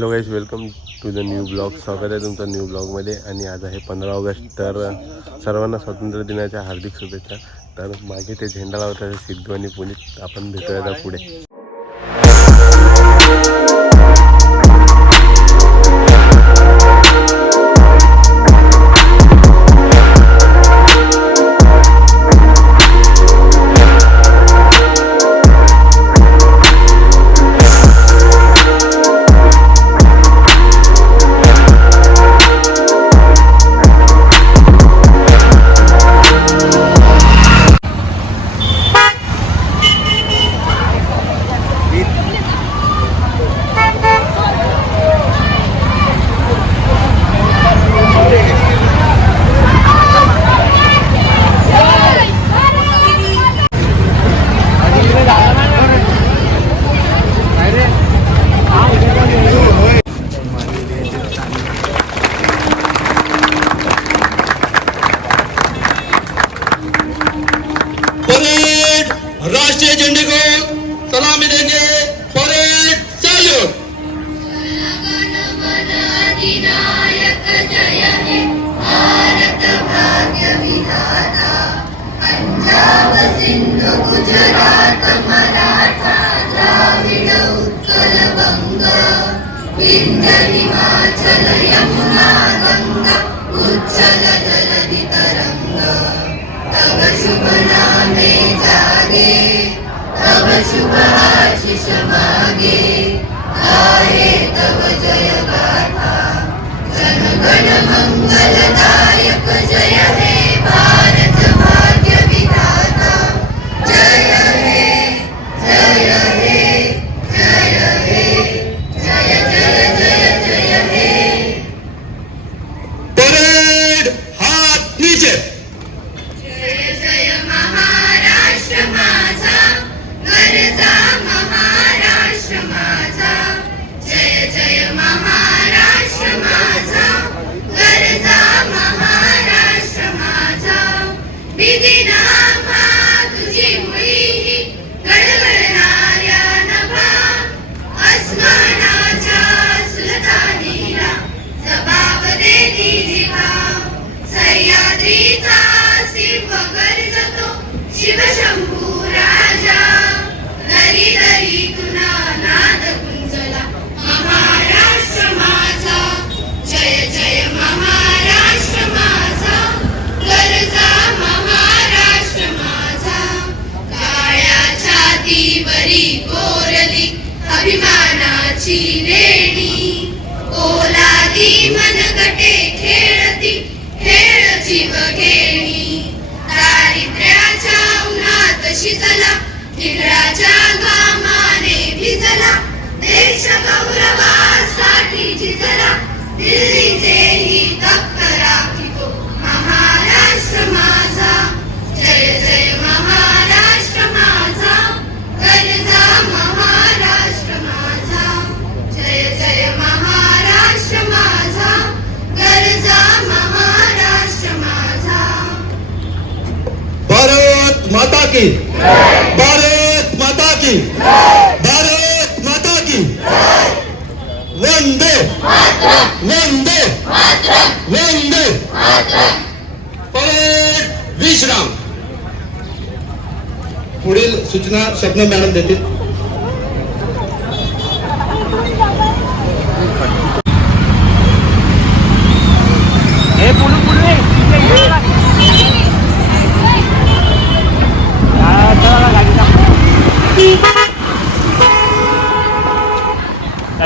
Hello guys welcome to the new blog स्वागत आहे तुमचा न्यू ब्लॉगमध्ये आणि आज आहे पंधरा ऑगस्ट. तर सर्वांना स्वातंत्र्य दिनाच्या हार्दिक शुभेच्छा. तर मागे ते झेंडा लावतात सिद्धू आणि पुणे आपण भेटूया पुढे. गुजरात मराठा द्राविड उत्कल बंग विंध्य हिमाचल यमुना गंगा उच्चल जलधि तरंग तव शुभ नामे जागे तव शुभ आशिष मागे गाये तव जय गाथा जनगण मंगलदायक जय हे छातीवरी कोरली अभिमानाची लेणी ओलादी मनगटे खेळती खेळ जीव घेणी. दारिद्र्याच्या उन्हात शिजला निघळाच्या घामाने भिजला देश गौरवासाठी झिजला दिल की? भारत माता की। भारत माता की। वंदे। वंदे। वंदे। परत विश्राम. पुढील सूचना शब्द मॅडम देतील.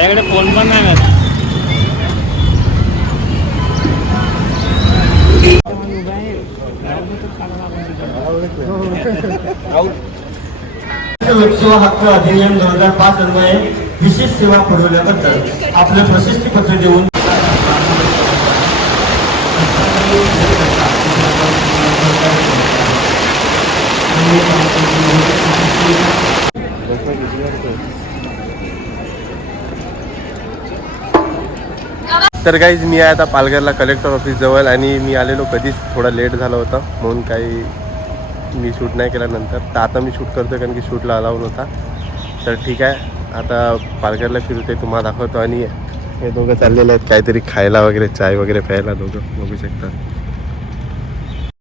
त्याच्याकडे फोन पण नाही मिळत. लोकसेवा हक्क अधिनियम दोन हजार पाच अन्वये विशेष सेवा पुरवल्याबद्दल आपलं प्रशस्ती पत्र देऊन तर काहीच मी आहे आता पालघरला कलेक्टर ऑफिस जवळ आणि मी आलेलो कधीच थोडा लेट झाला होता. म्हणून काही मी शूट नाही केल्यानंतर तर आता मी शूट करतो कारण की शूटला अलाव नव्हता तर ठीक आहे. आता पालघरला फिरते तुम्हाला दाखवतो. आणि हे दोघं चाललेले आहेत. काहीतरी खायला वगैरे चाय वगैरे प्यायला दोघं. बघू शकतात